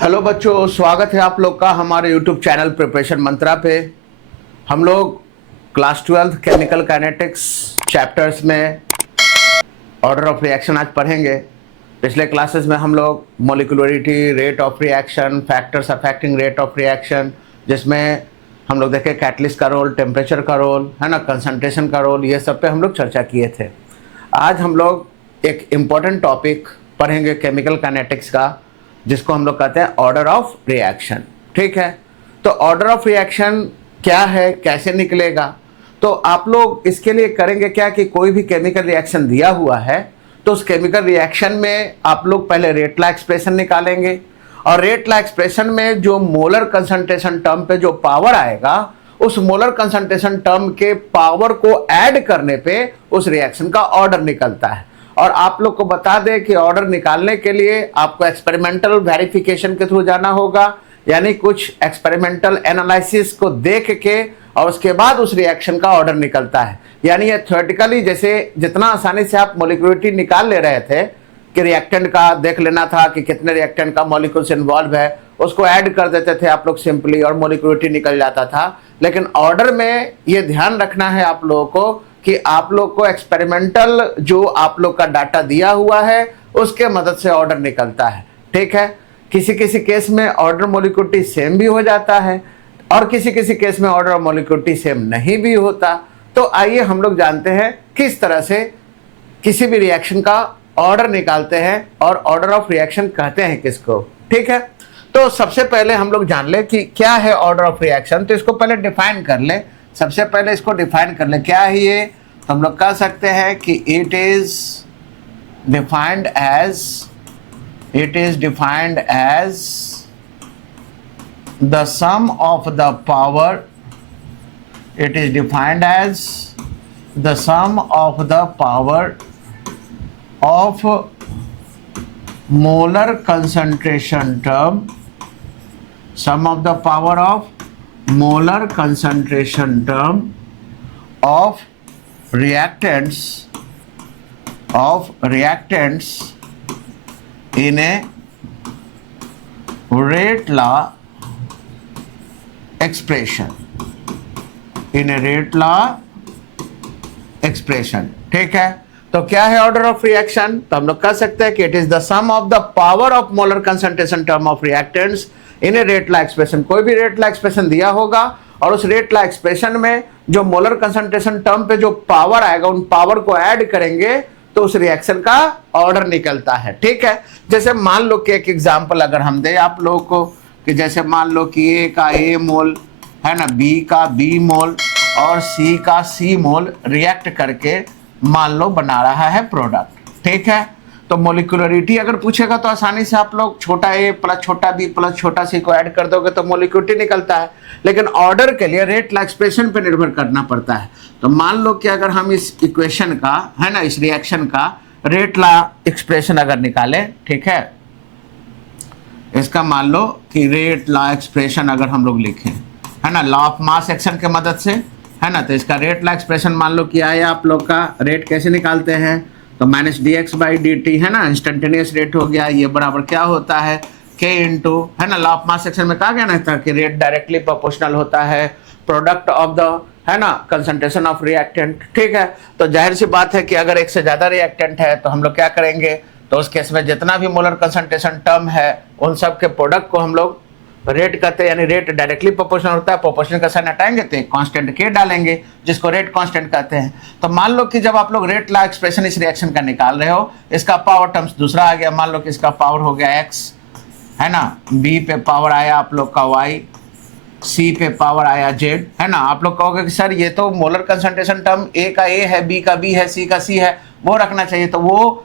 Hello बच्चों, स्वागत है आप लोग का हमारे यूट्यूब चैनल प्रिपरेशन मंत्रा पे। हम लोग क्लास 12 केमिकल काइनेटिक्स चैप्टर्स में ऑर्डर ऑफ रिएक्शन आज पढ़ेंगे। पिछले क्लासेस में हम लोग molecularity, rate of reaction, factors affecting rate of reaction, जिसमें हम लोग देखे कैटलिस्ट का रोल, टेम्परेचर का रोल, है ना, कंसंट्रेशन का रोल, ये सब पे हम लोग चर्चा किए थे। आज हम लोग एक इम्पॉर्टेंट टॉपिक पढ़ेंगे केमिकल काइनेटिक्स का, जिसको हम लोग कहते हैं ऑर्डर ऑफ रिएक्शन। ठीक है, तो ऑर्डर ऑफ रिएक्शन क्या है, कैसे निकलेगा? तो आप लोग इसके लिए करेंगे क्या कि कोई भी केमिकल रिएक्शन दिया हुआ है तो उस केमिकल रिएक्शन में आप लोग पहले रेट लॉ एक्सप्रेशन निकालेंगे, और रेट लॉ एक्सप्रेशन में जो मोलर कंसंट्रेशन टर्म पे जो पावर आएगा, उस मोलर कंसंट्रेशन टर्म के पावर को ऐड करने पे उस रिएक्शन का ऑर्डर निकलता है। और आप लोग को बता दें कि ऑर्डर निकालने के लिए आपको एक्सपेरिमेंटल वेरिफिकेशन के थ्रू जाना होगा, यानी कुछ एक्सपेरिमेंटल एनालिसिस को देख के और उसके बाद उस रिएक्शन का ऑर्डर निकलता है। यानी ये थ्योरेटिकली जैसे जितना आसानी से आप मॉलिक्यूलरिटी निकाल ले रहे थे कि रिएक्टेंट का देख लेना था कि कितने रिएक्टेंट का मॉलिक्यूल्स इन्वॉल्व है, उसको ऐड कर देते थे आप लोग सिंपली और मॉलिक्यूलरिटी निकल जाता था। लेकिन ऑर्डर में ये ध्यान रखना है आप लोगों को कि आप लोग को एक्सपेरिमेंटल जो आप लोग का डाटा दिया हुआ है उसके मदद से ऑर्डर निकलता है। ठीक है, किसी किसी केस में ऑर्डर मॉलिक्यूलरिटी सेम भी हो जाता है और किसी किसी केस में ऑर्डर और मॉलिक्यूलरिटी सेम नहीं भी होता। तो आइए हम लोग जानते हैं किस तरह से किसी भी रिएक्शन का ऑर्डर निकालते हैं और ऑर्डर ऑफ रिएक्शन कहते हैं किसको। ठीक है, तो सबसे पहले हम लोग जान ले कि क्या है ऑर्डर ऑफ रिएक्शन। तो इसको पहले डिफाइन कर ले, सबसे पहले इसको डिफाइन कर ले क्या है ये। तो हम लोग कह सकते हैं कि it is defined as the sum of the power, it is defined as the sum of the power of molar concentration term, sum of the power of molar concentration term of reactants in a rate law expression, in rate law expression. ठीक है, तो क्या है order of reaction? तो हम लोग कह सकते हैं कि it is the sum of the power of molar concentration term of reactants in a rate law expression. कोई भी रेट लॉ एक्सप्रेशन दिया होगा और उस रेट लॉ एक्सप्रेशन में जो मोलर कंसंट्रेशन टर्म पे जो पावर आएगा उन पावर को ऐड करेंगे तो उस रिएक्शन का ऑर्डर निकलता है। ठीक है, जैसे मान लो कि एक एग्जाम्पल अगर हम दे आप लोगों को कि जैसे मान लो कि ए का ए मोल है ना, बी का बी मोल और सी का सी मोल रिएक्ट करके मान लो बना रहा है प्रोडक्ट। ठीक है, तो मॉलिक्यूलरिटी अगर पूछेगा तो आसानी से आप लोग छोटा ए प्लस छोटा बी प्लस छोटा सी को ऐड कर दोगे तो मॉलिक्यूलरिटी निकलता है। लेकिन ऑर्डर के लिए रेट लॉ एक्सप्रेशन पे निर्भर करना पड़ता है। तो मान लो कि अगर हम इस इक्वेशन का, है ना, इस रिएक्शन का रेट लॉ एक्सप्रेशन अगर निकालें, ठीक है, इसका मान लो कि रेट लॉ एक्सप्रेशन अगर हम लोग लिखें, है ना, लॉ ऑफ मास एक्शन के मदद से, है ना, तो इसका रेट लॉ एक्सप्रेशन मान लो किया है आप लोग का। रेट कैसे निकालते हैं? तो माइनस dx/dt, है ना, इंस्टेंटेनियस रेट हो गया, ये बराबर क्या होता है k इंटू, है ना, लॉ ऑफ मास एक्शन में कहा गया ना था कि रेट डायरेक्टली प्रोपोर्शनल होता है प्रोडक्ट ऑफ द, है ना, कंसंट्रेशन ऑफ रिएक्टेंट। ठीक है, तो जाहिर सी बात है कि अगर एक से ज्यादा रिएक्टेंट है तो हम लोग क्या करेंगे, तो उस केस में जितना भी मोलर कंसंट्रेशन टर्म है उन सब के प्रोडक्ट को हम लोग रेट कहते हैं, यानी रेट डायरेक्टली प्रोपोर्शनल होता है, प्रोपोर्शनल का साइन हटाएंगे तो कांस्टेंट के डालेंगे जिसको रेट कांस्टेंट कहते हैं। तो मान लो कि जब आप लोग रेट लॉ एक्सप्रेशन इस रिएक्शन का निकाल रहे हो, इसका पावर टर्म्स दूसरा आ गया, मान लो कि इसका पावर हो गया x, है ना, b पे पावर आया आप लोग का y, c पे पावर आया z, है ना। आप लोग कहोगे कि सर ये तो मोलर कंसंट्रेशन टर्म a का a है, b का b है, c का c है, वो रखना चाहिए। तो वो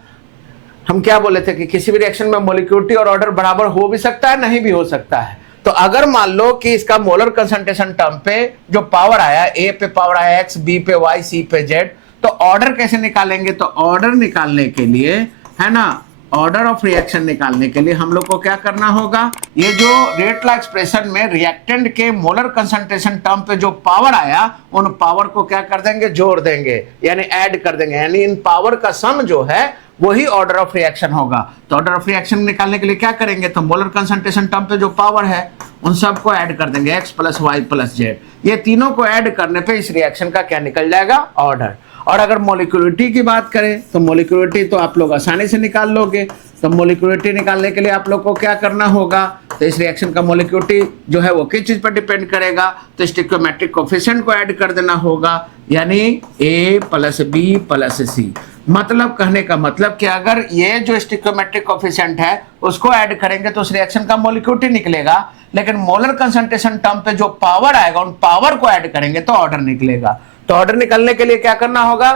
हम क्या बोले थे कि किसी भी रिएक्शन में मॉलिक्यूलरिटी और ऑर्डर बराबर हो भी सकता है, नहीं भी हो सकता है। तो अगर मान लो कि इसका मोलर कंसंट्रेशन टर्म पे जो पावर आया, ए पे पावर आया x, बी पे y, सी पे z, तो ऑर्डर कैसे निकालेंगे? तो ऑर्डर निकालने के लिए, है ना, ऑर्डर ऑफ रिएक्शन निकालने के लिए हम लोग को क्या करना होगा, ये जो रेट लॉ एक्सप्रेशन में रिएक्टेंट के मोलर कंसंट्रेशन टर्म पे जो पावर आया उन पावर को क्या कर देंगे, जोड़ देंगे, यानी ऐड कर देंगे, यानी इन पावर का सम जो है वही ऑर्डर ऑफ रिएक्शन होगा। तो ऑर्डर ऑफ रिएक्शन निकालने के लिए क्या करेंगे, तो मोलर कंसंट्रेशन टर्म पे जो पावर है उन सबको ऐड कर देंगे, x plus Y plus z. ये तीनों को ऐड करने पे इस रिएक्शन का क्या निकल जाएगा, ऑर्डर। और अगर मोलिकुलरिटी की बात करें तो मोलिकुलरिटी तो आप लोग आसानी से निकाल लोगे। तो मोलिकुलरिटी निकालने के लिए आप लोग को क्या करना होगा, तो इस रिएक्शन का मोलिकुलरिटी जो है वो किस चीज पर डिपेंड करेगा, तो स्टिक्योमेट्रिक कोफिशिएंट को ऐड कर देना होगा, यानी A प्लस बी प्लस सी। मतलब कहने का मतलब कि अगर ये जो स्टिक्योमेट्रिक कोफिशिएंट है उसको ऐड करेंगे तो उस रिएक्शन का मोलिकुलरिटी निकलेगा, लेकिन मोलर कंसंट्रेशन टर्म पे जो पावर आएगा उन पावर को ऐड करेंगे तो ऑर्डर निकलेगा। तो ऑर्डर निकलने के लिए क्या करना होगा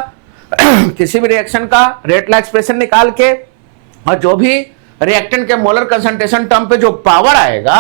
किसी भी रिएक्शन का रेट ला एक्सप्रेशन निकाल के और जो भी रिएक्टेंट के मोलर कंसंट्रेशन टर्म पे जो पावर आएगा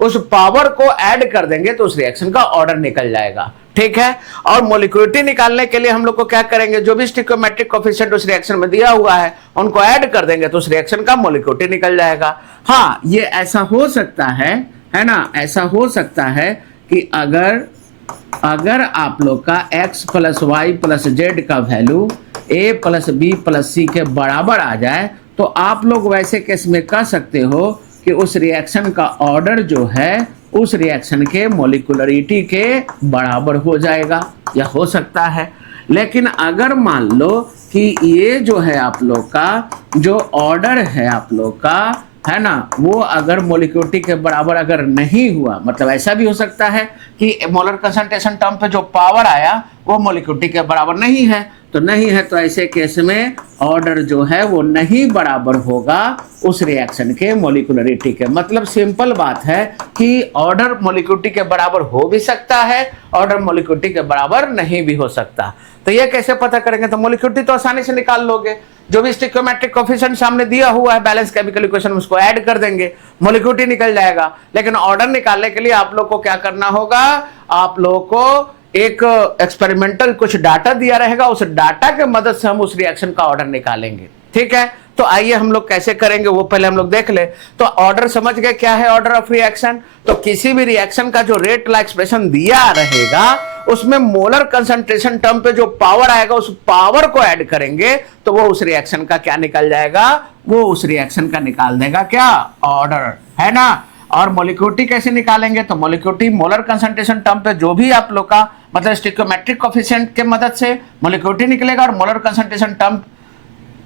उस पावर को ऐड कर देंगे तो उस रिएक्शन का ऑर्डर निकल जाएगा। ठीक है। और मोलिकुलरिटी निकालने के लिए हम लोग को क्या करेंगे, जो भी स्टिक्योमेट्रिक कोफिशिएंट उस रिएक्शन में दिया हुआ है उनको ऐड कर देंगे तो उस रिएक्शन का मोलिकुलरिटी निकल जाएगा। हाँ, ये ऐसा हो सकता है ना, ऐसा हो सकता है कि अगर आप लोग का x plus Y plus Z का value a plus B plus C के बराबर आ जाए तो आप लोग वैसे केस में कह सकते हो कि उस रिएक्शन का ऑर्डर जो है उस रिएक्शन के मोलिकुलरिटी के बराबर हो जाएगा, या हो सकता है। लेकिन अगर मान लो कि ये जो है आप लोग का जो ऑर्डर है आप लोग का है ना, वो अगर मोलिकुलरिटी के बराबर अगर नहीं हुआ, मतलब ऐसा भी हो सकता है कि मोलर कंसंट्रेशन टर्म पे जो पावर आया वो मोलिकुलरिटी के बराबर नहीं है, तो नहीं है तो ऐसे केस में ऑर्डर जो है वो नहीं बराबर होगा उस रिएक्शन के मोलिकुलरिटी के। मतलब सिंपल बात है कि ऑर्डर मोलिकुलरिटी के बराबर हो भी सकता है, ऑर्डर मोलिकुलरिटी के बराबर नहीं भी हो सकता। तो ये कैसे पता करेंगे, तो मोलिकुलरिटी तो आसानी से निकाल लोगे, जो भी स्टिक्योमेट्रिक कोफिशिएंट सामने दिया हुआ है बैलेंस केमिकल इक्वेशन उसको ऐड कर देंगे, मोलिकुलरिटी निकल जाएगा। लेकिन ऑर्डर निकालने के लिए आप लोग को क्या करना होगा, आप लोग को एक एक्सपेरिमेंटल कुछ डाटा दिया रहेगा, उस डाटा के मदद से हम उस रिएक्शन का ऑर्डर निकालेंगे। ठीक है। तो आइए हम लोग कैसे करेंगे वो पहले हम लोग देख ले। तो ऑर्डर समझ गए क्या है ऑर्डर ऑफ रिएक्शन, तो किसी भी रिएक्शन का जो रेट ला एक्सप्रेशन दिया रहेगा उसमें मोलर कंसंट्रेशन टर्म पे जो पावर आएगा उस पावर को ऐड करेंगे तो वो उस रिएक्शन का क्या निकल जाएगा, वो उस रिएक्शन का निकाल देगा क्या, ऑर्डर, है ना। और मोलिकुलरिटी कैसे निकालेंगे, तो मोलिकुलरिटी मोलर कंसंट्रेशन टर्म पे जो भी आप लोग का मतलब स्टिक्योमेट्रिक कोफिशिएंट के मदद से मोलिकुलरिटी निकलेगा और मोलर कंसंट्रेशन टर्म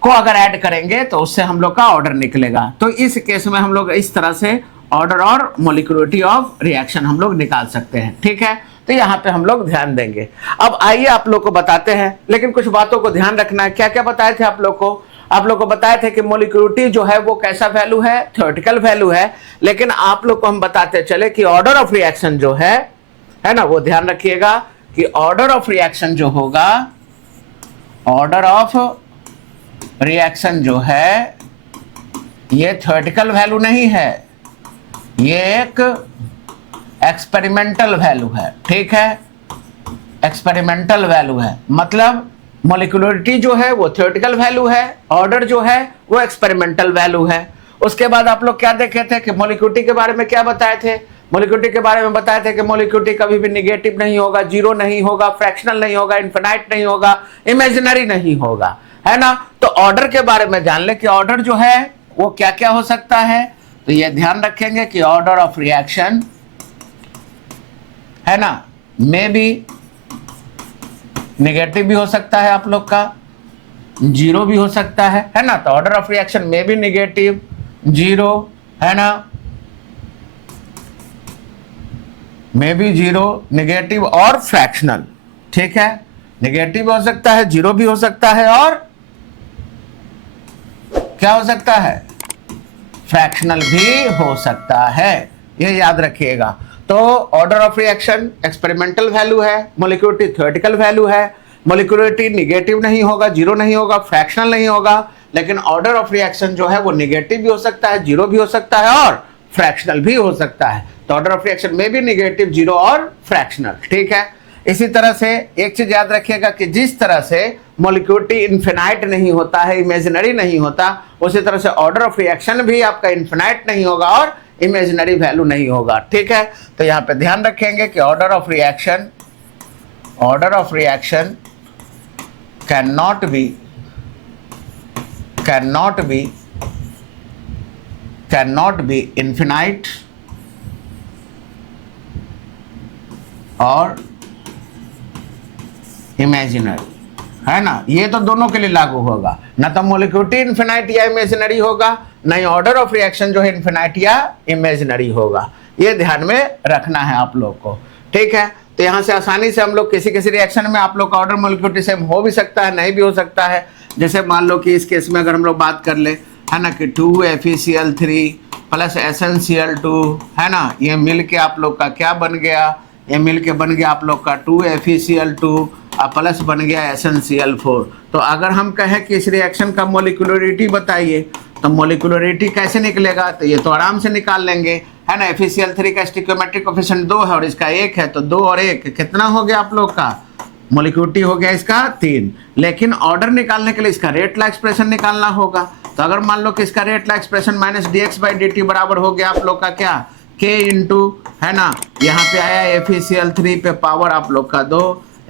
को अगर ऐड करेंगे तो उससे हम लोग का ऑर्डर निकलेगा। तो इस केस में हम लोग इस तरह से ऑर्डर और मोलिकुलरिटी ऑफ रिएक्शन हम लोग निकाल सकते हैं। ठीक है। तो यहाँ पे हम लोग ध्यान देंगे। अब आइए आप लोग को बताते हैं, लेकिन कुछ बातों को ध्यान रखना है। क्या क्या बताए थे आप लोग को बताए थे कि मोलिकुलरिटी जो है वो कैसा वैल्यू है, थ्योरेटिकल वैल्यू है। लेकिन आप लोग को हम बताते चले कि ऑर्डर ऑफ रिएक्शन जो है ना, वो ध्यान रखिएगा कि ऑर्डर ऑफ रिएक्शन जो होगा, ऑर्डर ऑफ रिएक्शन जो है ये थ्योरेटिकल वैल्यू नहीं है, ये एक एक्सपेरिमेंटल वैल्यू है। ठीक है, एक्सपेरिमेंटल वैल्यू है। मतलब मोलिकुलरिटी जो है वो थ्योरेटिकल वैल्यू है, ऑर्डर जो है वो एक्सपेरिमेंटल वैल्यू है। उसके बाद आप लोग क्या देखे थे कि मोलिकुलरिटी के बारे में क्या बताए थे, मोलिकुलरिटी के बारे में बताए थे कि मोलिकुलरिटी कभी भी निगेटिव नहीं होगा, जीरो नहीं होगा, फ्रैक्शनल नहीं होगा, इनफिनाइट नहीं होगा, इमेजिनरी नहीं होगा, है ना। तो ऑर्डर के बारे में जान ले कि ऑर्डर जो है वो क्या क्या हो सकता है। तो ये ध्यान रखेंगे कि ऑर्डर ऑफ रिएक्शन है ना, मे भी नेगेटिव भी हो सकता है, आप लोग का जीरो भी हो सकता है ना। तो ऑर्डर ऑफ रिएक्शन में भी नेगेटिव, जीरो, है ना, में भी जीरो, नेगेटिव और फ्रैक्शनल। ठीक है, नेगेटिव हो सकता है, जीरो भी हो सकता है और क्या हो सकता है, फ्रैक्शनल भी हो सकता है। ये याद रखिएगा। तो order of reaction experimental value है, मोलिकुलरिटी थ्योरेटिकल वैल्यू है। मोलिकुलरिटी निगेटिव नहीं होगा, जीरो नहीं होगा, फ्रैक्शनल नहीं होगा, लेकिन ऑर्डर ऑफ रिएक्शन जो है वो निगेटिव भी हो सकता है, जीरो भी हो सकता है और फ्रैक्शनल भी हो सकता है। तो ऑर्डर ऑफ रिएक्शन में भी निगेटिव, जीरो और फ्रैक्शनल। ठीक है। इसी तरह से एक चीज याद रखिएगा कि जिस तरह से मोलिकुलरिटी इनफिनाइट नहीं होता है, इमेजिनरी नहीं होता, उसी तरह से ऑर्डर ऑफ रिएक्शन भी आपका इनफिनाइट नहीं होगा और इमेजिनरी वैल्यू नहीं होगा। ठीक है। तो यहाँ पे ध्यान रखेंगे कि order of reaction can not be infinite और इमेजिनरी, है ना। ये तो दोनों के लिए लागू होगा, ना तो मोलिक्यूलिटी इन्फिनाइट या इमेजिनरी होगा, ना ही ऑर्डर ऑफ रिएक्शन जो है इन्फिनाइट या इमेजिनरी होगा। ये ध्यान में रखना है आप लोग को, ठीक है। तो यहाँ से आसानी से हम लोग किसी किसी रिएक्शन में आप लोग का ऑर्डर मोलिक्यूलिटी सेम हो भी सकता है, नहीं भी हो सकता है। जैसे मान लो कि इस केस में अगर हम लोग बात कर ले, है ना, कि 2FeCl3 प्लस SnCl2, है ना, ये मिल के आप लोग का क्या बन गया, ये मिल के बन गया आप लोग का 2FeCl2 प्लस बन गया SnCl4। तो अगर हम कहें कि इस रिएक्शन का मोलिकुलरिटी बताइए, तो मोलिकुलरिटी कैसे निकलेगा, तो ये तो आराम से निकाल लेंगे, है ना। FeCl3 का स्टिक्योमेट्रिक कोफिशिएंट 2 है और इसका 1 है, तो 2 और 1 कितना हो गया आप लोग का, मोलिकुलरिटी हो गया इसका 3। लेकिन ऑर्डर निकालने के लिए इसका रेट ला एक्सप्रेशन निकालना होगा। तो अगर मान लो कि इसका रेट ला एक्सप्रेशन -dx/dt बराबर हो गया आप लोग का क्या, k इंटू, है ना, यहाँ पे आया FeCl3 पे पावर आप लोग का 2,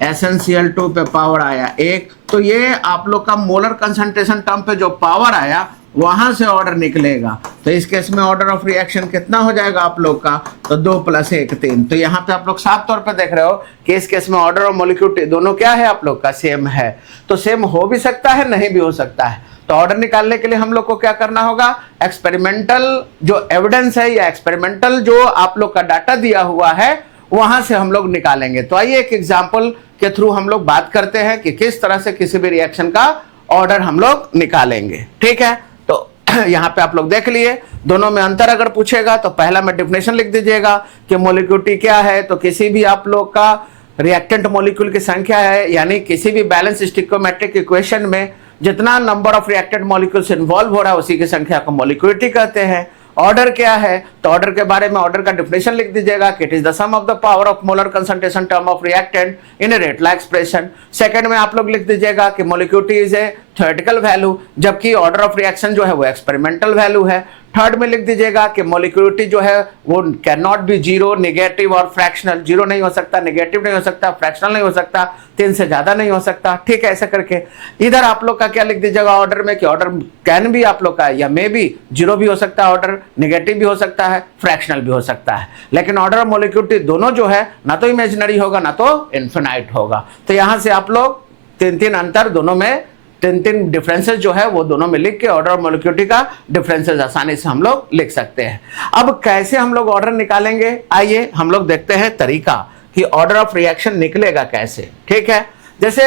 SnCl2 पे पावर आया 1। तो ये आप लोग का मोलर कंसंट्रेशन टर्म पे जो पावर आया वहां से ऑर्डर निकलेगा। तो इस केस में ऑर्डर ऑफ रिएक्शन कितना हो जाएगा आप लोग का, तो 2 + 1 3। तो यहाँ पे आप लोग साफ तौर पे देख रहे हो कि इस केस में ऑर्डर और मोलिक्यूलिटी दोनों क्या है आप लोग का, सेम है। तो सेम हो भी सकता है, नहीं भी हो सकता है। तो ऑर्डर निकालने के लिए हम लोग को क्या करना होगा, एक्सपेरिमेंटल जो एविडेंस है या एक्सपेरिमेंटल जो आप लोग का डाटा दिया हुआ है वहां से हम लोग निकालेंगे। तो आइए एक एग्जाम्पल के थ्रू हम लोग बात करते हैं कि किस तरह से किसी भी रिएक्शन का ऑर्डर हम लोग निकालेंगे, ठीक है। तो यहाँ पे आप लोग देख लिए, दोनों में अंतर अगर पूछेगा तो पहला में डेफिनेशन लिख दीजिएगा कि मोलिक्यूलिटी क्या है। तो किसी भी आप लोग का रिएक्टेंट मोलिक्यूल की संख्या है, यानी किसी भी बैलेंस स्टिक्योमेट्रिक इक्वेशन में जितना number of reacted molecules involve हो रहा है उसी की संख्या को मोलिक्यूलिटी कहते हैं। ऑर्डर क्या है, तो ऑर्डर के बारे में ऑर्डर का डेफिनेशन लिख दीजिएगा कि it is the sum of the power of molar concentration term of reactant in a rate law expression. Second में आप लोग लिख दीजिएगा कि molecularity is a theoretical value, जबकि ऑर्डर ऑफ रिएक्शन जो है वो एक्सपेरिमेंटल वैल्यू है। थर्ड में लिख दीजिएगा कि मोलिक्यूलिटी जो है वो can not be zero, negative और फ्रैक्शनल। जीरो नहीं हो सकता, नेगेटिव नहीं हो सकता, फ्रैक्शनल नहीं हो सकता, 3 से ज्यादा नहीं हो सकता, ठीक है। ऐसा करके इधर आप लोग का क्या लिख दीजिएगा ऑर्डर में कि ऑर्डर कैन भी आप लोग का या मे बी जीरो भी हो सकता है, ऑर्डर नेगेटिव भी हो सकता है, फ्रैक्शनल भी हो सकता है। लेकिन ऑर्डर और मोलिक्यूलिटी दोनों जो है ना तो इमेजिनरी होगा ना तो इन्फिनाइट होगा। तो यहां से आप लोग 3 अंतर दोनों में, 3 डिफरेंसेस जो है वो दोनों में लिख के ऑर्डर और मोलिक्यूलिटी का डिफरेंसेस आसानी से हम लोग लिख सकते हैं। अब कैसे हम लोग ऑर्डर निकालेंगे, आइए हम लोग देखते हैं तरीका कि ऑर्डर ऑफ रिएक्शन निकलेगा कैसे, ठीक है। जैसे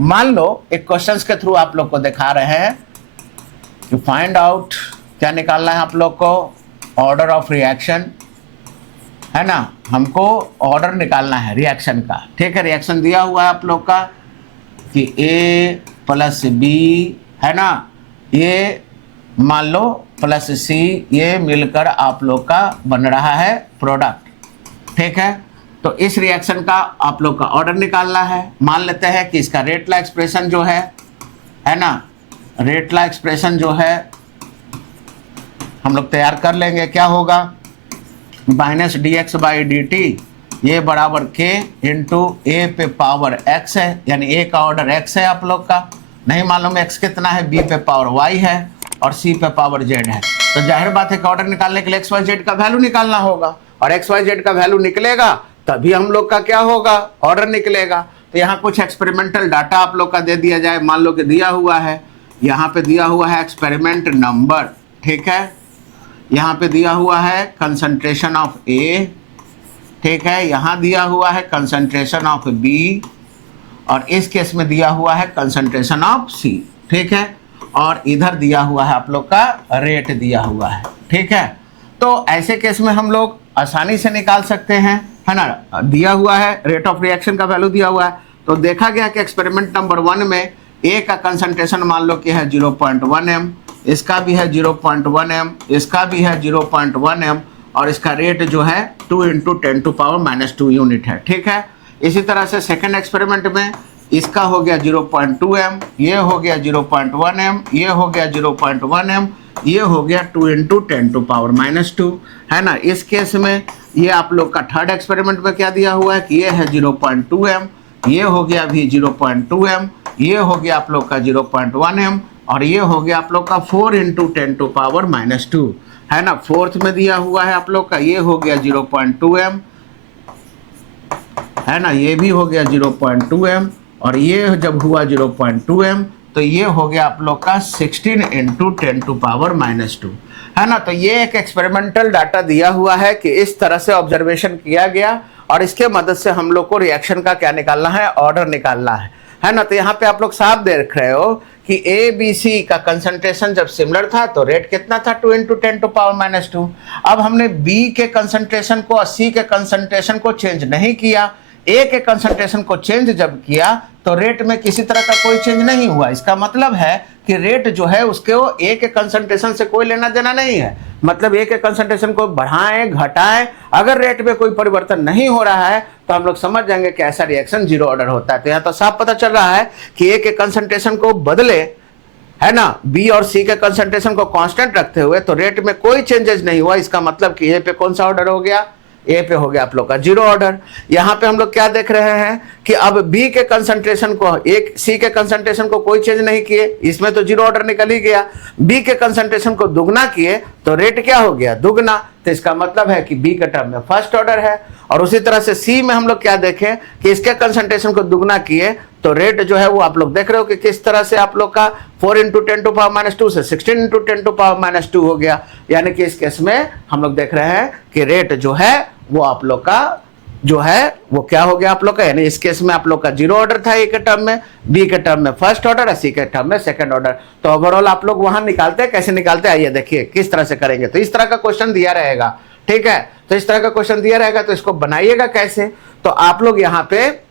मान लो एक क्वेश्चंस के थ्रू आप लोग को दिखा रहे हैं कि फाइंड आउट, क्या निकालना है आप लोग को, ऑर्डर ऑफ रिएक्शन, है ना। हमको ऑर्डर निकालना है रिएक्शन का, ठीक है। रिएक्शन दिया हुआ है आप लोग का कि A + B, है ना, ये मान लो +C, ये मिलकर आप लोग का बन रहा है प्रोडक्ट, ठीक है। तो इस रिएक्शन का आप लोग का ऑर्डर निकालना है। मान लेते हैं कि इसका रेट ला एक्सप्रेशन जो है ना, रेट ला एक्सप्रेशन जो है हम लोग तैयार कर लेंगे। क्या होगा, -dx/dt ये बराबर k इंटू A पे पावर x है, यानी A का ऑर्डर x है आप लोग का, नहीं मालूम x कितना है, B पे पावर y है और C पे पावर z है। तो जाहिर बात है कि ऑर्डर निकालने के लिए x y z का वैल्यू निकालना होगा और x y z का वैल्यू निकलेगा तभी हम लोग का क्या होगा, ऑर्डर निकलेगा। तो यहाँ कुछ एक्सपेरिमेंटल डाटा आप लोग का दे दिया जाए। मान लो कि दिया हुआ है, यहाँ पे दिया हुआ है एक्सपेरिमेंट नंबर, ठीक है। यहाँ पे दिया हुआ है कंसंट्रेशन ऑफ A, ठीक है। यहाँ दिया हुआ है कंसंट्रेशन ऑफ B और इस केस में दिया हुआ है कंसंट्रेशन ऑफ C, ठीक है। और इधर दिया हुआ है आप लोग का रेट दिया हुआ है, ठीक है। तो ऐसे केस में हम लोग आसानी से निकाल सकते हैं, है ना। दिया हुआ है रेट ऑफ रिएक्शन का वैल्यू दिया हुआ है, तो देखा गया कि एक्सपेरिमेंट नंबर 1 में A का कंसंट्रेशन मान लो कि है 0.1 m, इसका भी है 0.1 m, इसका भी है 0.1 m और इसका रेट जो है 2 × 10⁻⁻2 यूनिट है, ठीक है। इसी तरह से सेकंड एक्सपेरिमेंट में इसका हो गया 0.2 m, ये हो गया 0.1 m, ये हो गया 0.1 m, ये हो गया 2 × 10⁻2, है ना। इस केस में ये आप लोग का थर्ड एक्सपेरिमेंट में क्या दिया हुआ है कि ये है 0.2 m, ये हो गया भी 0.2 m, ये हो गया आप लोग का 0.1 m, और ये हो गया आप लोग का 4 इंटू 10⁻², है ना। फोर्थ में दिया हुआ है आप लोग का, ये हो गया 0.2 m, है ना, ये भी हो गया 0.2 m, और ये जब हुआ 0.2 m तो ये हो गया आप लोग का 16 इंटू 10⁻², है ना। तो ये एक एक्सपेरिमेंटल डाटा दिया हुआ है कि इस तरह से ऑब्जर्वेशन किया गया, और इसके मदद से हम लोग को रिएक्शन का क्या निकालना है, ऑर्डर निकालना है ना। तो यहाँ पे आप लोग साफ देख रहे हो कि ए बी सी का कंसंट्रेशन जब सिमिलर था तो रेट कितना था, 2 इंटू 10⁻²। अब हमने बी के कंसंट्रेशन को और सी के कंसंट्रेशन को चेंज नहीं किया, ए के कंसंट्रेशन को चेंज जब किया तो रेट में किसी तरह का कोई चेंज नहीं हुआ। इसका मतलब है कि रेट जो है उसके वो ए के कंसंट्रेशन से कोई लेना देना नहीं है। मतलब ए के कंसंट्रेशन को बढ़ाएं घटाएं, अगर रेट में कोई परिवर्तन नहीं हो रहा है तो हम लोग समझ जाएंगे कि ऐसा रिएक्शन जीरो ऑर्डर होता है। तो यहाँ तो साफ पता चल रहा है कि ए के कंसंट्रेशन को बदले, है ना, बी और सी के कंसंट्रेशन को कांस्टेंट रखते हुए, तो रेट में कोई चेंजेस नहीं हुआ। इसका मतलब कि ए पे कौन सा ऑर्डर हो गया, ए पे हो गया आप लोग का जीरो ऑर्डर। यहाँ पे हम लोग क्या देख रहे हैं कि अब बी के कंसंट्रेशन को, एक सी के कंसंट्रेशन को कोई चेंज नहीं किए, इसमें तो जीरो ऑर्डर निकल ही गया। बी के कंसंट्रेशन को दुगना किए तो रेट क्या हो गया, दुगना। तो इसका मतलब है कि बी के टर्म में फर्स्ट ऑर्डर है। और उसी तरह से सी में हम लोग क्या देखें कि इसके कंसंट्रेशन को दुगना किए तो रेट जो है वो आप लोग देख रहे हो कि किस तरह से आप लोग का 4 इंटू 10⁻² से 16 इंटू 10⁻² हो गया। यानी कि इस केस में हम लोग देख रहे हैं कि रेट जो है वो आप लोग का जो है वो क्या हो गया आप लोग का, यानी इस केस में आप लोग का जीरो ऑर्डर था ए के टर्म में, बी के टर्म में फर्स्ट ऑर्डर, सी के टर्म में सेकंड ऑर्डर। तो ओवरऑल आप लोग वहां निकालते हैं, कैसे निकालते हैं आइए देखिए किस तरह से करेंगे। तो इस तरह का क्वेश्चन दिया रहेगा, ठीक है। तो इस तरह का क्वेश्चन दिया रहेगा तो इसको बनाइएगा कैसे, तो आप लोग यहाँ पे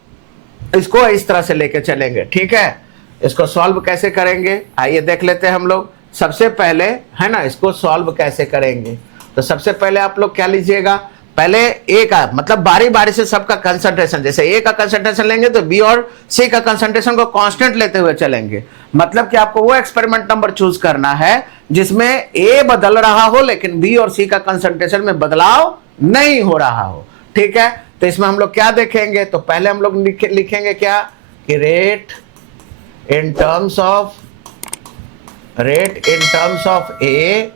इसको इस तरह से लेके चलेंगे, ठीक है। इसको सॉल्व कैसे करेंगे आइए देख लेते हैं हम लोग। सबसे पहले, है ना, इसको सॉल्व कैसे करेंगे, तो सबसे पहले आप लोग क्या लीजिएगा, पहले ए का मतलब बारी बारी से सबका कंसंट्रेशन, जैसे ए का कंसंट्रेशन लेंगे तो बी और सी का कंसंट्रेशन को कांस्टेंट लेते हुए चलेंगे। मतलब कि आपको वो एक्सपेरिमेंट नंबर चूज करना है जिसमें ए बदल रहा हो लेकिन बी और सी का कंसंट्रेशन में बदलाव नहीं हो रहा हो, ठीक है। तो इसमें हम लोग क्या देखेंगे, तो पहले हम लोग लिखेंगे क्या कि rate in terms of A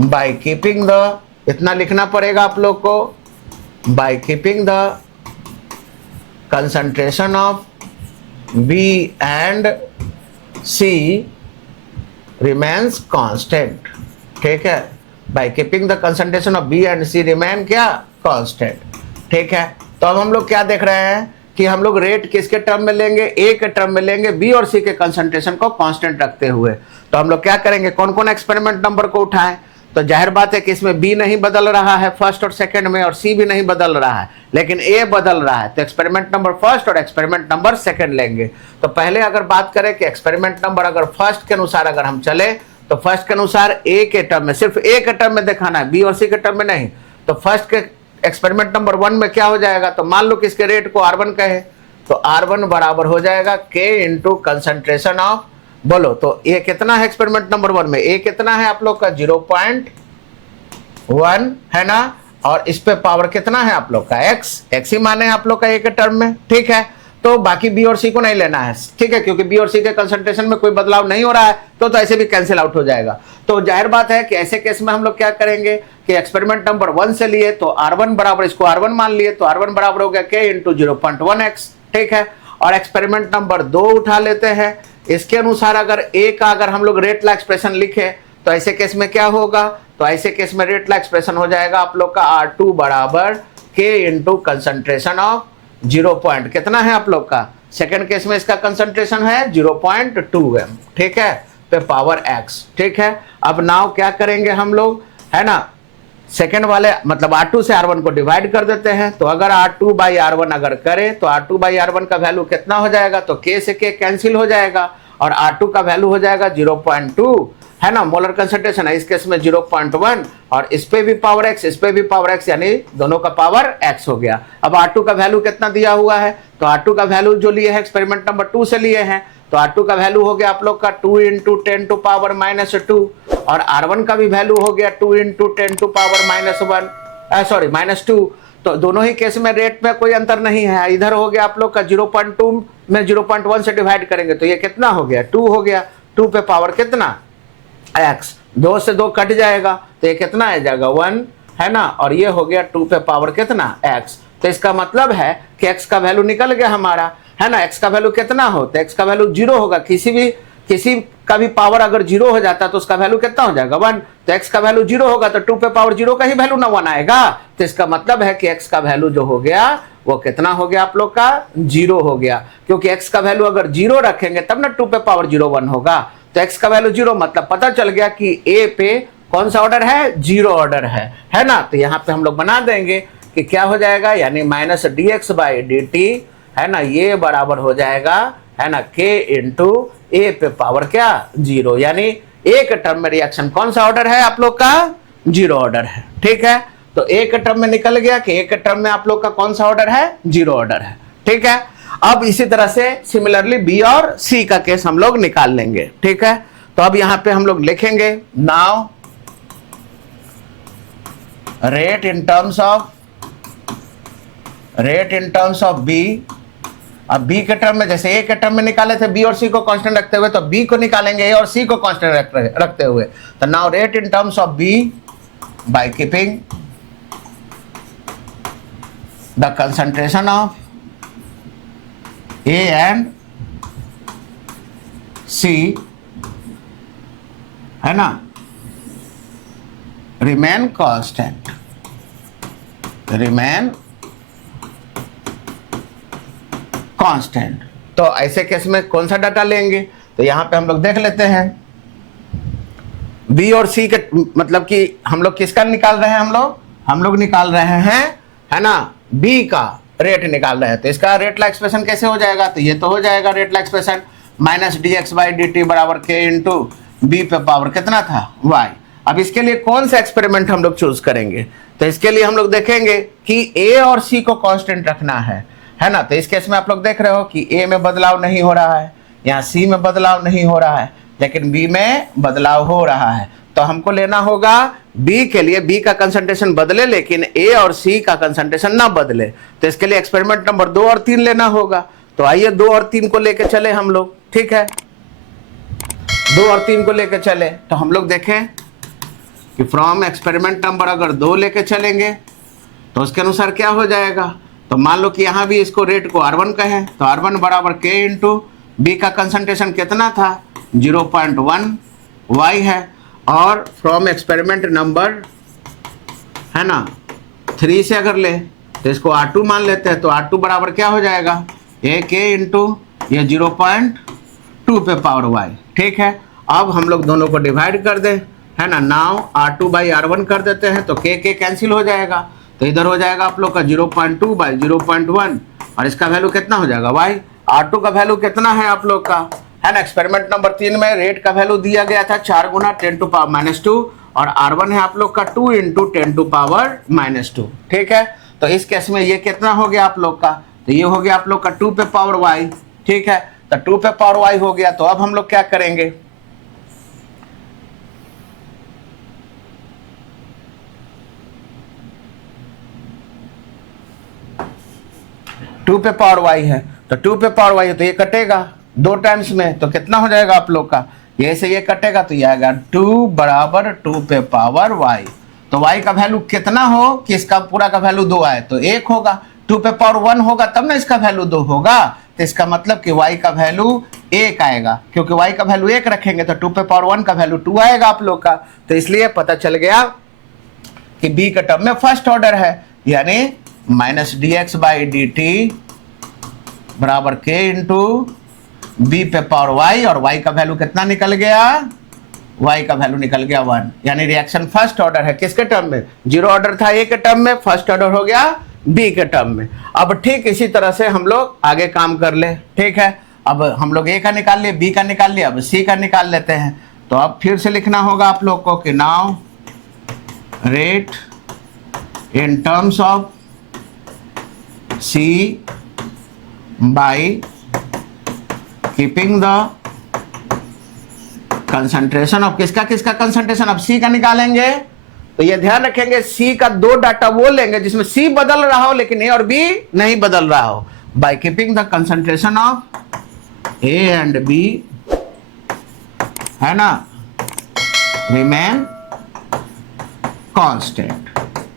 by keeping the, इतना लिखना पड़ेगा आप लोग को, by keeping the concentration of B and C remains constant, ठीक है। By keeping the concentration of B and C remain क्या, कांस्टेंट, ठीक है। तो अब हम लोग क्या देख रहे हैं कि हम लोग रेट किसके टर्म में लेंगे, ए के टर्म में लेंगे, बी और सी के कंसंट्रेशन को कांस्टेंट रखते हुए। तो हम लोग क्या करेंगे, कौन कौन एक्सपेरिमेंट नंबर को उठाएं, तो जाहिर बात है कि इसमें बी नहीं बदल रहा है फर्स्ट और सेकंड में, और सी भी नहीं बदल रहा है, लेकिन ए बदल रहा है। तो एक्सपेरिमेंट नंबर फर्स्ट और एक्सपेरिमेंट नंबर सेकंड लेंगे। तो पहले अगर बात करें कि एक्सपेरिमेंट नंबर अगर फर्स्ट के अनुसार अगर हम चले तो फर्स्ट के अनुसार ए के टर्म में, सिर्फ ए के टर्म में दिखाना है, बी और सी के टर्म में नहीं। तो फर्स्ट के एक्सपेरिमेंट नंबर 1 में क्या हो जाएगा, तो मान लो कि इसके रेट को R1 कहे तो R1 बराबर हो जाएगा K इंटू कंसंट्रेशन ऑफ, बोलो तो ए कितना है एक्सपेरिमेंट नंबर 1 में, ए कितना है आप लोग का 0.1 है ना, और इस पे पावर कितना है आप लोग का x ही माने आप लोग का ए के टर्म में, ठीक है। तो बाकी बी और सी को नहीं लेना है, ठीक है, क्योंकि बी और सी के कंसंट्रेशन में कोई बदलाव नहीं हो रहा है तो ऐसे भी कैंसिल आउट हो जाएगा। तो जाहिर बात है कि ऐसे केस में हम लोग क्या करेंगे कि एक्सपेरिमेंट नंबर 1 से लिए तो R1 बराबर, इसको R1 मान लिए तो R1 बराबर हो गया K इंटू 0.1x, ठीक है। और एक्सपेरिमेंट नंबर 2 उठा लेते हैं, इसके अनुसार अगर ए का अगर हम लोग रेट ला एक्सप्रेशन लिखे तो ऐसे केस में क्या होगा, तो ऐसे केस में रेट ला एक्सप्रेशन हो जाएगा आप लोग का R2 बराबर K into concentration of 0 point कितना है आप लोग का, सेकंड केस में इसका कंसंट्रेशन है 0.2 m, ठीक है, पे पावर x, ठीक है। अब नाउ क्या करेंगे हम लोग, है ना, सेकंड वाले मतलब R2 से R1 को डिवाइड कर देते हैं। तो अगर R2 बाई R1 अगर करें तो R2 बाई R1 का वैल्यू कितना हो जाएगा, तो K से K कैंसिल हो जाएगा और R2 का वैल्यू हो जाएगा 0.2, है ना, मोलर कंसंट्रेशन है इस केस में 0.1, और इस पे भी पावर x, इस पे भी पावर x, यानी दोनों का पावर x हो गया। अब R2 का वैल्यू कितना दिया हुआ है, तो R2 का वैल्यू जो लिए है एक्सपेरिमेंट नंबर 2 से लिए हैं, तो R2 का वैल्यू हो गया आप लोग का 2 इंटू 10 टू पावर -2, और R1 का भी वैल्यू हो गया 2 इंटू 10 टू पावर -2। तो दोनों ही केस में रेट में कोई अंतर नहीं है, इधर हो गया आप लोग का 0.2 में 0.1 से डिवाइड करेंगे तो ये कितना हो गया, 2 हो गया। 2 पे पावर कितना, x, 2 से 2 कट जाएगा तो ये कितना आ जाएगा, 1, है ना। और ये हो गया 2 पे पावर कितना, x। तो इसका मतलब है कि x का वैल्यू निकल गया हमारा, है ना। x का वैल्यू कितना हो, तो x का वैल्यू 0 होगा। किसी का भी पावर अगर 0 हो जाता तो उसका वैल्यू कितना हो जाएगा, 1। तो x का वैल्यू 0 होगा तो 2 पे पावर 0 का ही वैल्यू ना 1 आएगा। तो इसका मतलब है कि x का वैल्यू जो हो गया वो कितना हो गया आप लोग का, 0 हो गया। क्योंकि x का वैल्यू अगर 0 रखेंगे तब ना 2 पे पावर 0 1 होगा। तो x का वैल्यू 0 मतलब पता चल गया कि a पे कौन सा ऑर्डर है, 0 ऑर्डर है ना। तो यहाँ पे हम लोग बना देंगे कि क्या हो जाएगा, यानी माइनस dx बाई dt, है ना, ये बराबर हो जाएगा, है ना, k इंटू ए पे पावर क्या, 0। यानी एक टर्म में रिएक्शन कौन सा ऑर्डर है आप लोग का, 0 ऑर्डर है। ठीक है, तो एक टर्म में निकल गया कि एक टर्म में आप लोग का कौन सा ऑर्डर है, 0 ऑर्डर है। ठीक है, अब इसी तरह से सिमिलरली बी और सी का केस हम लोग निकाल लेंगे। ठीक है, तो अब यहां पे हम लोग लिखेंगे now rate in terms of B. अब बी के टर्म में, जैसे ए के टर्म में निकाले थे बी और सी को कांस्टेंट रखते हुए, तो बी को निकालेंगे ए और सी को कांस्टेंट रखते हुए। तो now rate in terms of B by keeping the concentration of A and C, है ना, रिमेन कांस्टेंट, रिमेन कांस्टेंट। तो ऐसे केस में कौन सा डाटा लेंगे, तो यहां पे हम लोग देख लेते हैं बी और सी के, मतलब कि हम लोग किसका निकाल रहे हैं, हम लोग निकाल रहे हैं, है ना, बी का रेट निकाल रहे हैं। तो इसका रेट ला एक्सप्रेशन कैसे हो जाएगा, तो ये तो हो जाएगा rate law expression minus dx by dt बराबर k इंटू बी पे पावर कितना था, y। अब इसके लिए कौन सा एक्सपेरिमेंट हम लोग चूज करेंगे, तो इसके लिए हम लोग देखेंगे कि a और c को कांस्टेंट रखना है ना। तो इस केस में आप लोग देख रहे हो कि a में बदलाव नहीं हो रहा है, यहाँ c में बदलाव नहीं हो रहा है, लेकिन b में बदलाव हो रहा है। तो हमको लेना होगा b के लिए, b का कंसंट्रेशन बदले लेकिन a और c का कंसंट्रेशन ना बदले। तो इसके लिए एक्सपेरिमेंट नंबर 2 और 3 लेना होगा। तो आइए 2 और 3 को लेके चले हम लोग। ठीक है, 2 और 3 को लेके चले तो हम लोग देखें कि फ्रॉम एक्सपेरिमेंट नंबर अगर 2 लेके चलेंगे तो उसके अनुसार क्या हो जाएगा। तो मान लो कि यहाँ भी इसको रेट को R1 कहें, तो R1 बराबर K इंटू बी का कंसंट्रेशन कितना था, 0.1 Y है। और फ्रॉम एक्सपेरिमेंट नंबर, है ना, 3 से अगर ले तो इसको R2 मान लेते हैं। तो R2 बराबर क्या हो जाएगा, ये K इंटू ये 0.2 पे पावर Y। ठीक है, अब हम लोग दोनों को डिवाइड कर दें, है ना, नाउ R2 बाई R1 कर देते हैं तो K कैंसिल हो जाएगा। तो इधर हो जाएगा आप लोग का 0.2 बाई 0.1 और इसका वैल्यू कितना हो जाएगा y। R2 का वैल्यू कितना है आप लोग का, है ना। एक्सपेरिमेंट नंबर 3 में रेट का वैल्यू दिया गया था 4 गुना 10 टू पावर -2 और R1 है आप लोग का 2 इंटू 10 टू पावर -2। ठीक है, तो इस केस में ये कितना हो गया आप लोग का, तो ये हो गया आप लोग का 2 पे पावर y। ठीक है, तो 2 पे पावर y हो गया। तो अब हम लोग क्या करेंगे, टू पे पावर y है तो 2 पे पावर y है तो ये कटेगा 2 टाइम्स में, तो कितना हो जाएगा आप लोग का, ये से ये कटेगा तो ये आएगा 2 बराबर 2 पे पावर y। तो y का वैल्यू कितना हो कि इसका पूरा का वैल्यू 2 आए तो 1 होगा, 2 पे पावर 1 होगा तब ना इसका वैल्यू 2 होगा। तो इसका मतलब कि y का वैल्यू 1 आएगा, क्योंकि y का वैल्यू 1 रखेंगे तो 2 पे पावर 1 का वैल्यू 2 आएगा आप लोग का। तो इसलिए पता चल गया कि b का टर्म में फर्स्ट ऑर्डर है, यानी माइनस dx बाई dt बराबर k इंटू बी पे पावर y और y का वैल्यू कितना निकल गया, y का वैल्यू निकल गया 1। यानी रिएक्शन फर्स्ट ऑर्डर है किसके टर्म में, 0 ऑर्डर था a के टर्म में, फर्स्ट ऑर्डर हो गया b के टर्म में। अब ठीक इसी तरह से हम लोग आगे काम कर ले। ठीक है, अब हम लोग a का निकाल लिए, b का निकाल लिया, अब c का निकाल लेते हैं। तो अब फिर से लिखना होगा आप लोग को कि now rate in terms of c by keeping the concentration of किसका कंसंट्रेशन, अब C का निकालेंगे तो ये ध्यान रखेंगे C का 2 डाटा वो लेंगे जिसमें C बदल रहा हो लेकिन A और B नहीं बदल रहा हो। By keeping the concentration of A and B, है ना, रिमेन कांस्टेंट।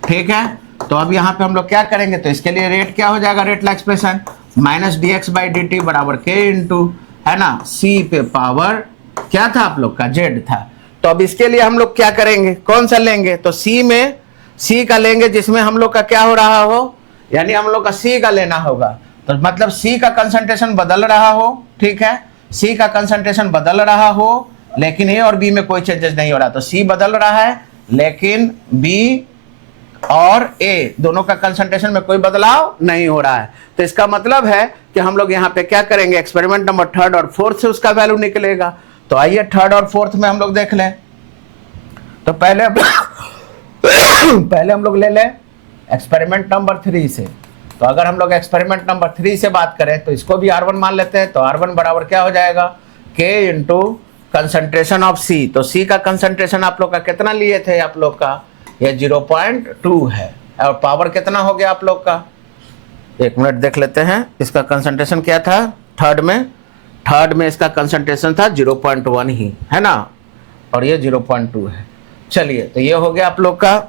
ठीक है, तो अब यहां पे हम लोग क्या करेंगे, तो इसके लिए रेट क्या हो जाएगा, rate law expression minus d x by d t बराबर के इंटू, है ना, सी पे पावर क्या था आप लोग का, जेड था। तो अब इसके लिए हम लोग क्या करेंगे, कौन सा लेंगे, तो सी में सी का लेंगे जिसमें हम लोग का क्या हो रहा हो, यानी हम लोग का सी का लेना होगा। तो मतलब सी का कंसंट्रेशन बदल रहा हो, ठीक है, सी का कंसंट्रेशन बदल रहा हो, लेकिन ए और बी में कोई चेंजेस नहीं हो रहा। तो सी बदल रहा है लेकिन बी और ए दोनों का कंसंट्रेशन में कोई बदलाव नहीं हो रहा है। तो इसका मतलब है कि हम लोग यहाँ पे क्या करेंगे, एक्सपेरिमेंट नंबर थर्ड और फोर्थ से उसका वैल्यू निकलेगा। तो आइए थर्ड और फोर्थ में हम लोग देख लें। तो पहले हम लोग ले लें एक्सपेरिमेंट नंबर 3 से। तो अगर हम लोग एक्सपेरिमेंट नंबर 3 से बात करें तो इसको भी R1 मान लेते हैं। तो R1 बराबर क्या हो जाएगा, K into concentration of C। तो C का कंसंट्रेशन आप लोग का कितना लिए थे, आप लोग का ये 0.2 है, और पावर कितना हो गया आप लोग का, एक मिनट देख लेते हैं। इसका कंसंट्रेशन क्या था थर्ड में इसका कंसंट्रेशन था 0.1 ही, है ना, और ये 0.2 है। चलिए, तो ये हो गया आप लोग का,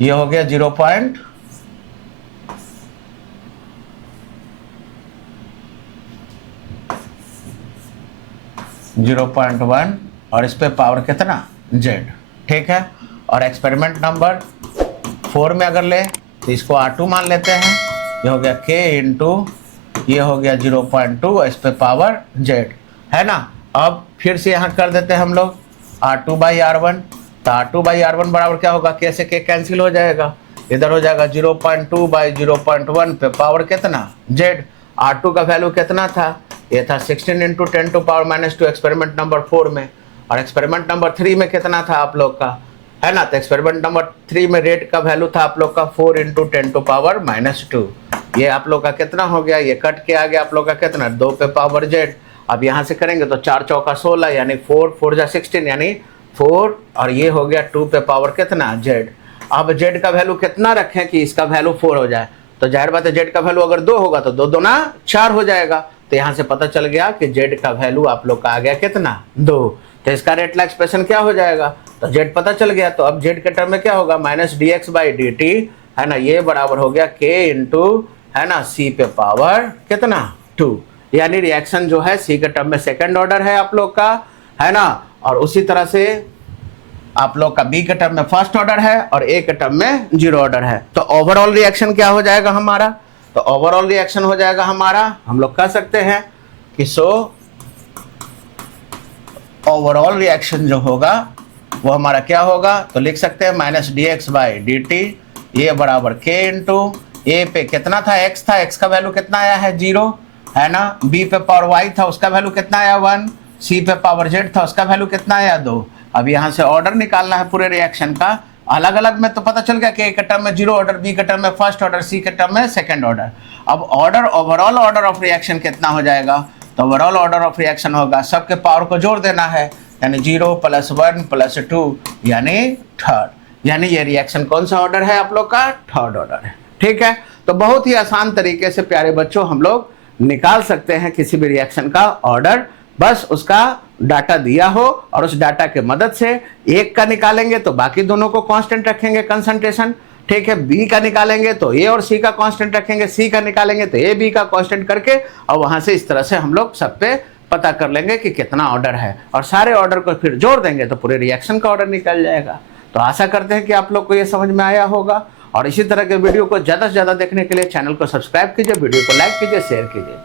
ये हो गया 0.1 और इस पे पावर कितना, जेड। ठीक है, और एक्सपेरिमेंट नंबर 4 में अगर ले तो इसको R2 मान लेते हैं। ये हो गया K इंटू, ये हो गया 0.2, इस पे पावर जेड, है ना। अब फिर से यहाँ कर देते हैं हम लोग R2 बाई R1। तो R2 बाई R1 बराबर क्या होगा, K से K कैंसिल हो जाएगा, इधर हो जाएगा 0.2 बाई 0.1 पे पावर कितना, जेड। R2 का वैल्यू कितना था, ये था 16 into 10 to power minus 2 experiment number 4 में। और एक्सपेरिमेंट नंबर 3 में कितना था आप लोग का, है ना। तो एक्सपेरिमेंट नंबर 3 में रेट का वैल्यू था आप लोग का 4 इंटू 10 टू पावर माइनस 2। ये आप लोग का कितना हो गया, ये कट के आ गया आप लोग का कितना, 2 पे पावर जेड। अब यहाँ से करेंगे तो 4 चौका 16 यानी 4 4 जा 16 यानी 4, और ये हो गया 2 पे पावर कितना, जेड। अब जेड का वैल्यू कितना रखें कि इसका वैल्यू 4 हो जाए, तो जाहिर बात है जेड का वैल्यू अगर 2 होगा तो 2 दूना 4 हो जाएगा। तो यहाँ से पता चल गया कि जेड का वैल्यू आप लोग का आ गया कितना, 2। तो इसका रेट ला एक्सप्रेशन क्या हो जाएगा, तो जेड पता चल गया। तो अब जेड के टर्म में क्या होगा, minus d x by d T, है ना, ये बराबर हो गया K इंटू, है ना, C पे पावर कितना, 2। यानी रिएक्शन जो है C के टर्म में सेकंड ऑर्डर है आप लोग का, है ना, और उसी तरह से आप लोग का B के टर्म में फर्स्ट ऑर्डर है और A के टर्म में 0 ऑर्डर है। तो ओवरऑल रिएक्शन क्या हो जाएगा हमारा, तो ओवरऑल रिएक्शन हो जाएगा हमारा, हम लोग कह सकते हैं कि ओवरऑल रिएक्शन जो होगा वो हमारा क्या होगा, तो लिख सकते हैं minus d x by d T, ये बराबर K इंटू, ए पे कितना था, x था, x का वैल्यू कितना आया है 0, है ना, b पे पावर y था, उसका वैल्यू कितना आया 1, c पे पावर z था, उसका वैल्यू कितना आया 2। अब यहाँ से ऑर्डर निकालना है पूरे रिएक्शन का, अलग अलग में तो पता चल गया कि A के टर्म में 0 ऑर्डर, B के टर्म में फर्स्ट ऑर्डर, C के टर्म में सेकंड ऑर्डर। अब order, overall order of reaction कितना हो जाएगा, तो ओवरऑल ऑर्डर ऑफ रिएक्शन होगा, सबके पावर को जोड़ देना है, यानी 0 + 1 + 2 यानी थर्ड। यानी ये रिएक्शन कौन सा ऑर्डर है आप लोग का, थर्ड ऑर्डर है। ठीक है, तो बहुत ही आसान तरीके से प्यारे बच्चों हम लोग निकाल सकते हैं किसी भी रिएक्शन का ऑर्डर, बस उसका डाटा दिया हो और उस डाटा के मदद से एक का निकालेंगे तो बाकी दोनों को कांस्टेंट रखेंगे कंसंट्रेशन, ठीक है, बी का निकालेंगे तो ए और सी का कांस्टेंट रखेंगे, सी का निकालेंगे तो ए बी का कांस्टेंट करके, और वहां से इस तरह से हम लोग सब पे पता कर लेंगे कि कितना ऑर्डर है, और सारे ऑर्डर को फिर जोड़ देंगे तो पूरे रिएक्शन का ऑर्डर निकल जाएगा। तो आशा करते हैं कि आप लोग को ये समझ में आया होगा, और इसी तरह के वीडियो को ज़्यादा से ज़्यादा देखने के लिए चैनल को सब्सक्राइब कीजिए, वीडियो को लाइक कीजिए, शेयर कीजिए।